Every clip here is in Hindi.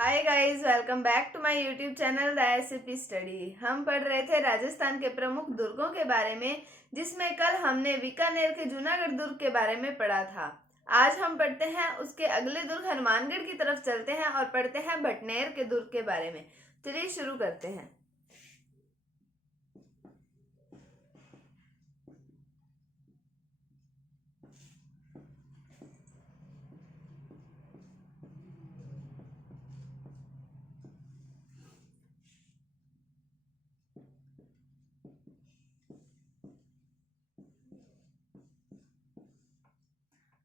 Hi guys, welcome back to my YouTube channel the SAP study. हम पढ़ रहे थे राजस्थान के प्रमुख दुर्गों के बारे में, जिसमें कल हमने बीकानेर के जूनागढ़ दुर्ग के बारे में पढ़ा था। आज हम पढ़ते हैं उसके अगले दुर्ग हनुमानगढ़ की तरफ चलते हैं और पढ़ते हैं भटनेर के दुर्ग के बारे में। चलिए शुरू करते हैं।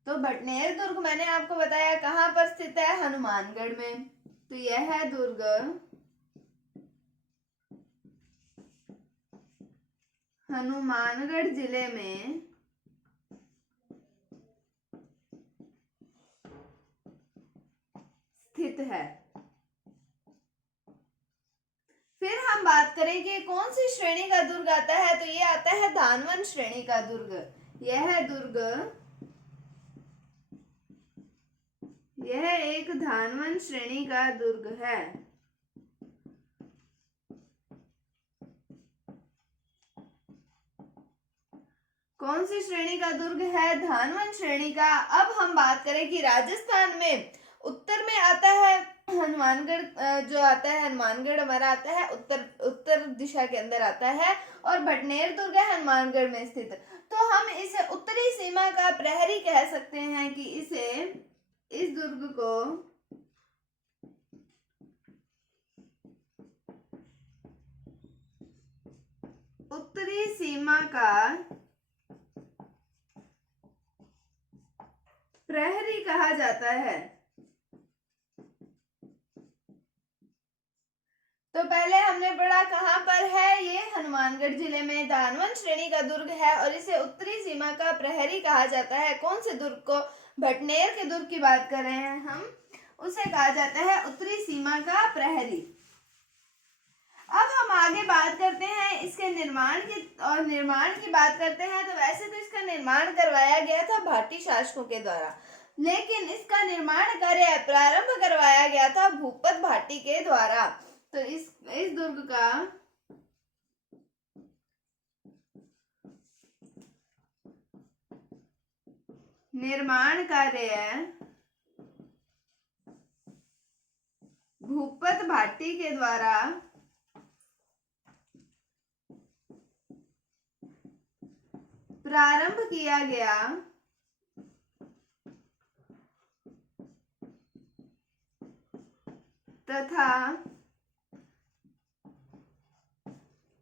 तो भटनेर दुर्ग मैंने आपको बताया कहाँ पर स्थित है, हनुमानगढ़ में। तो यह है दुर्ग हनुमानगढ़ जिले में स्थित है। फिर हम बात करें कि कौन सी श्रेणी का दुर्ग आता है, तो ये आता है धानवन श्रेणी का दुर्ग। यह एक धानवन श्रेणी का दुर्ग है। कौन सी श्रेणी का दुर्ग है? धानवन श्रेणी का। अब हम बात करें कि राजस्थान में उत्तर में आता है हनुमानगढ़, जो आता है हनुमानगढ़ हमारा आता है उत्तर दिशा के अंदर आता है, और भटनेर दुर्ग है हनुमानगढ़ में स्थित। तो हम इसे उत्तरी सीमा का प्रहरी कह सकते हैं कि इस दुर्ग को उत्तरी सीमा का प्रहरी कहा जाता है। तो पहले हमने पढ़ा कहाँ पर है, ये हनुमानगढ़ जिले में धानवन श्रेणी का दुर्ग है और इसे उत्तरी सीमा का प्रहरी कहा जाता है। कौन से दुर्ग को? भटनेर के दुर्ग की बात कर रहे हैं हम, उसे कहा जाता है उत्तरी सीमा का प्रहरी। अब हम आगे बात करते हैं इसके निर्माण की बात करते हैं। तो वैसे तो इसका निर्माण करवाया गया था भाटी शासकों के द्वारा, लेकिन इसका निर्माण कार्य प्रारंभ करवाया गया था भूपत भाटी के द्वारा। तो इस दुर्ग का निर्माण कार्य भूपत भाटी के द्वारा प्रारंभ किया गया तथा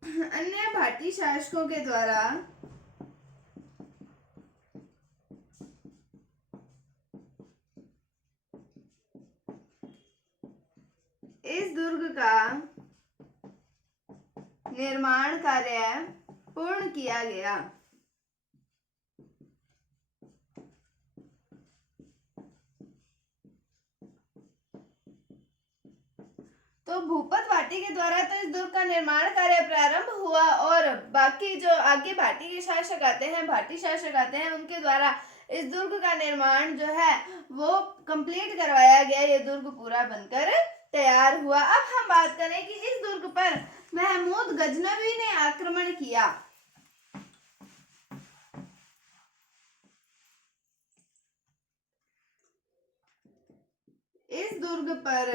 अन्य भाटी शासकों के द्वारा इस दुर्ग का निर्माण कार्य पूर्ण किया गया। तो भूपत भाटी के द्वारा तो इस दुर्ग का निर्माण कार्य प्रारंभ हुआ, और बाकी जो आगे भाटी के शासक आते हैं, भाटी शासक आते हैं, उनके द्वारा इस दुर्ग का निर्माण जो है वो कंप्लीट करवाया गया। ये दुर्ग पूरा बनकर तैयार हुआ। अब हम बात करें कि इस दुर्ग पर महमूद गजनवी ने आक्रमण किया। इस दुर्ग पर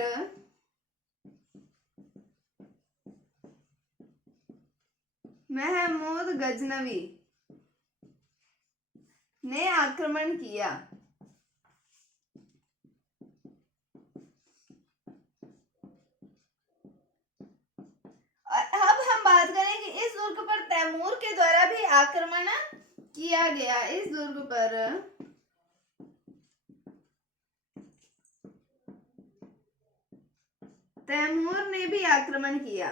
महमूद गजनवी ने आक्रमण किया। अब हम बात करें कि इस दुर्ग पर तैमूर के द्वारा भी आक्रमण किया गया। इस दुर्ग पर तैमूर ने भी आक्रमण किया।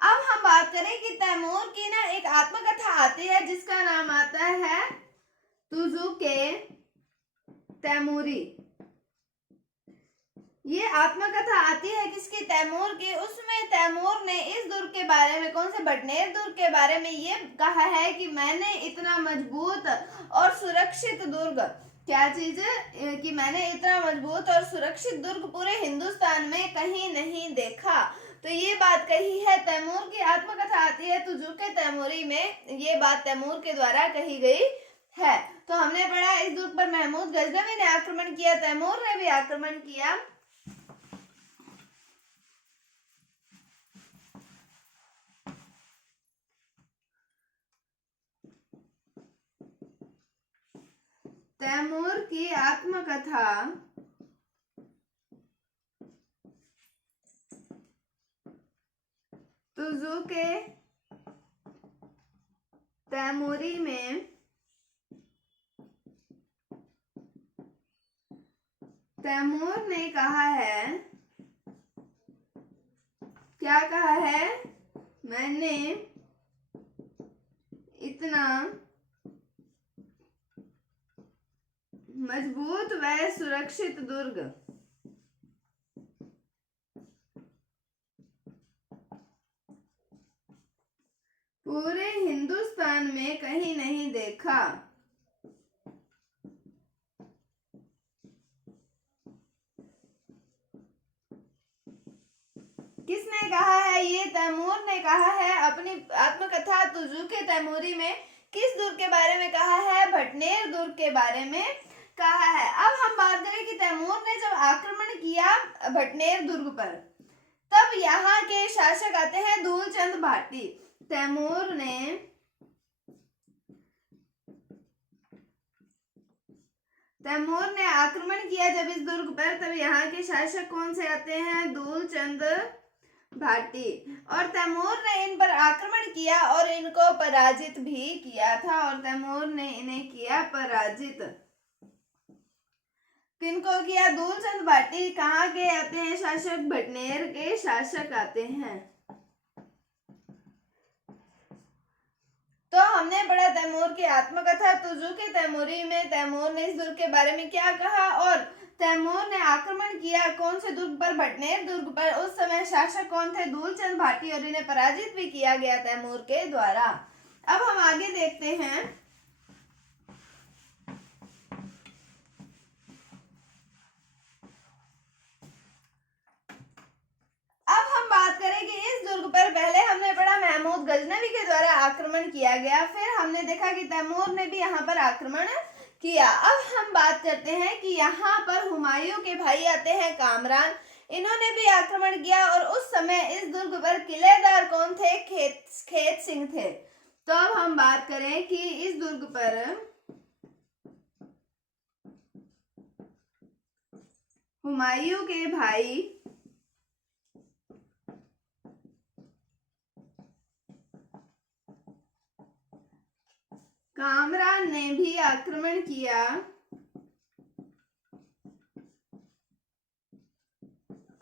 अब हम बात करें कि तैमूर की ना एक आत्मकथा आती है जिसका नाम आता है तुजुके तैमूरी। ये आत्मकथा आती है किसकी? तैमूर की। उसमें तैमूर ने इस दुर्ग के बारे में, कौन से भटनेर दुर्ग के बारे में ये कहा है कि मैंने इतना मजबूत और सुरक्षित दुर्ग क्या चीज है कि मैंने इतना मजबूत और सुरक्षित दुर्ग पूरे हिंदुस्तान में कहीं नहीं देखा। तो ये बात कही है, तैमूर की आत्मकथा आती है तुजुक तैमूरी में, ये बात तैमूर के द्वारा कही गई है। तो हमने पढ़ा इस दुर्ग पर महमूद गजनवी ने आक्रमण किया, तैमूर ने भी आक्रमण किया। तैमूर की आत्मकथा तुजुक तैमूरी में तैमूर ने कहा है, क्या कहा है, मैंने इतना मजबूत व सुरक्षित दुर्ग पूरे हिंदुस्तान में कहीं नहीं देखा। किसने कहा है? ये तैमूर ने कहा है अपनी आत्मकथा तुजुक तैमूरी में। किस दुर्ग के बारे में कहा है? भटनेर दुर्ग के बारे में कहा है। अब हम बात करें कि तैमूर ने जब आक्रमण किया भटनेर दुर्ग पर, तब यहाँ के शासक आते हैं धूलचंद भाटी। तैमूर ने आक्रमण किया जब इस दुर्ग पर, तब यहाँ के शासक कौन से आते हैं? धूलचंद भाटी। और तैमूर ने इन पर आक्रमण किया और इनको पराजित भी किया था, और तैमूर ने इन्हें किया पराजित। किनको किया? धूलचंद भाटी। कहाँ के आते हैं शासक? भटनेर के शासक आते हैं। तो हमने पढ़ा तैमूर की आत्मकथा तुजुक तैमूरी में तैमूर ने इस दुर्ग के बारे में क्या कहा, और तैमूर ने आक्रमण किया कौन से दुर्ग पर? भटनेर दुर्ग पर। उस समय शासक कौन थे? धूलचंद भाटी, और इन्हें पराजित भी किया गया तैमूर के द्वारा। अब हम आगे देखते हैं। अब हम बात करें कि इस दुर्ग पर पहले हमने पढ़ा महमूद गजनवी के द्वारा आक्रमण किया गया, फिर हमने देखा कि तैमूर ने भी यहाँ पर आक्रमण किया। अब हम बात करते हैं कि यहाँ पर हुमायूं के भाई आते हैं कामरान, इन्होंने भी आक्रमण किया, और उस समय इस दुर्ग पर किलेदार कौन थे? खेत सिंह थे। तो अब हम बात करें कि इस दुर्ग पर हुमायूं के भाई कामरान ने भी आक्रमण किया।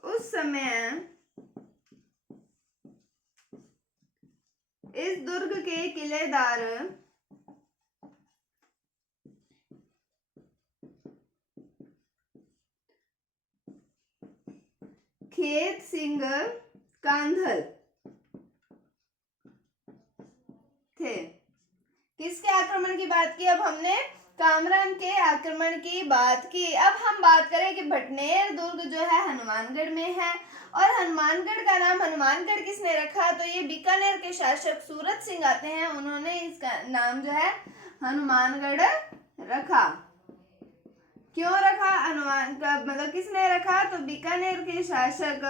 उस समय इस दुर्ग के किलेदार खेत सिंह कांधल थे। किसके आक्रमण की बात की? अब हमने कामरान के आक्रमण की बात की। अब हम बात करें कि भटनेर दुर्ग जो है हनुमानगढ़ में है, और हनुमानगढ़ का नाम हनुमानगढ़ किसने रखा? तो ये बीकानेर के शासक सूरत सिंह आते हैं, उन्होंने इसका नाम जो है हनुमानगढ़ रखा। क्यों रखा? हनुमान का मतलब किसने रखा? तो बीकानेर के शासक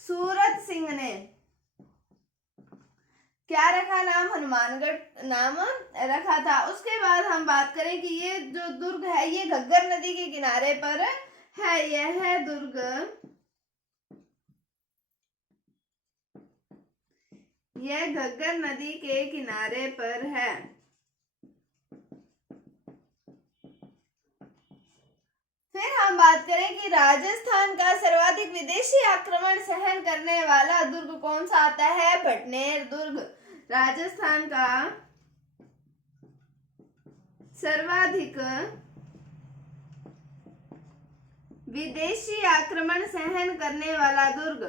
सूरत सिंह ने क्या रखा? नाम हनुमानगढ़ नाम रखा था। उसके बाद हम बात करें कि ये जो दुर्ग है ये घग्गर नदी के किनारे पर है। यह दुर्ग घग्गर नदी के किनारे पर है। फिर हम बात करें कि राजस्थान का सर्वाधिक विदेशी आक्रमण सहन करने वाला दुर्ग कौन सा आता है? भटनेर दुर्ग। राजस्थान का सर्वाधिक विदेशी आक्रमण सहन करने वाला दुर्ग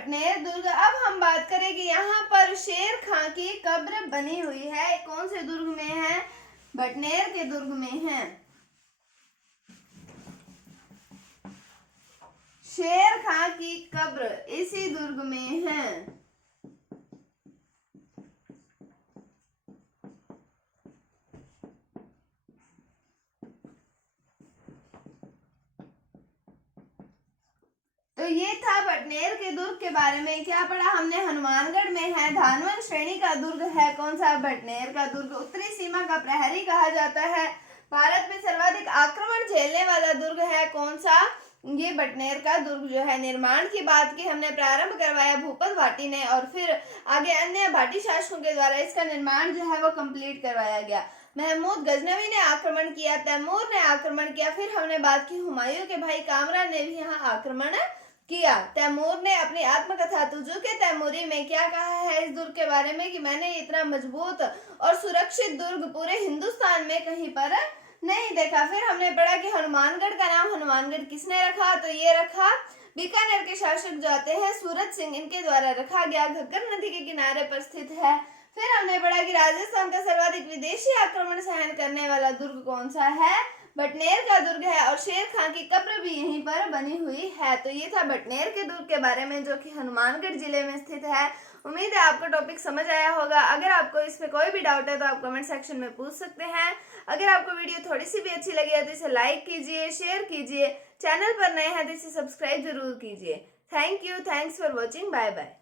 भटनेर दुर्ग। अब हम बात करें कि यहाँ पर शेर खां की कब्र बनी हुई है, कौन से दुर्ग में है? भटनेर के दुर्ग में है। शेर खां की कब्र इसी दुर्ग में है। तो ये था भटनेर के दुर्ग के बारे में। क्या पढ़ा हमने? हनुमानगढ़ में है, धानवंत श्रेणी का दुर्ग है, कौन सा? भटनेर का दुर्ग। उत्तरी सीमा का प्रहरी कहा जाता है। भारत में सर्वाधिक आक्रमण झेलने वाला दुर्ग है, कौन सा? ये भटनेर का दुर्ग जो है। निर्माण की बात की हमने, प्रारंभ करवाया भूपत भाटी ने और फिर आगे अन्य भाटी शासकों के द्वारा इसका निर्माण जो है वो कंप्लीट करवाया गया। महमूद गजनवी ने आक्रमण किया, तैमूर ने आक्रमण किया। फिर हमने बात की हुमायूं के भाई कामरान ने भी यहाँ आक्रमण किया। तैमूर ने अपनी आत्मकथा तुजुक तैमूरी में क्या कहा है इस दुर्ग के बारे में कि मैंने इतना मजबूत और सुरक्षित दुर्ग पूरे हिंदुस्तान में कहीं पर नहीं देखा। फिर हमने पढ़ा कि हनुमानगढ़ का नाम हनुमानगढ़ किसने रखा? तो ये रखा बीकानेर के शासक जो आते हैं सूरत सिंह, इनके द्वारा रखा गया। घग्गर नदी के किनारे पर स्थित है। फिर हमने पढ़ा कि राजस्थान का सर्वाधिक विदेशी आक्रमण सहन करने वाला दुर्ग कौन सा है? भटनेर का दुर्ग है और शेर खां की कब्र भी यहीं पर बनी हुई है। तो ये था भटनेर के दुर्ग के बारे में जो कि हनुमानगढ़ जिले में स्थित है। उम्मीद है आपको टॉपिक समझ आया होगा। अगर आपको इसमें कोई भी डाउट है तो आप कमेंट सेक्शन में पूछ सकते हैं। अगर आपको वीडियो थोड़ी सी भी अच्छी लगी है तो इसे लाइक कीजिए, शेयर कीजिए। चैनल पर नए हैं तो इसे सब्सक्राइब जरूर कीजिए। Thank you, thanks for watching, bye bye.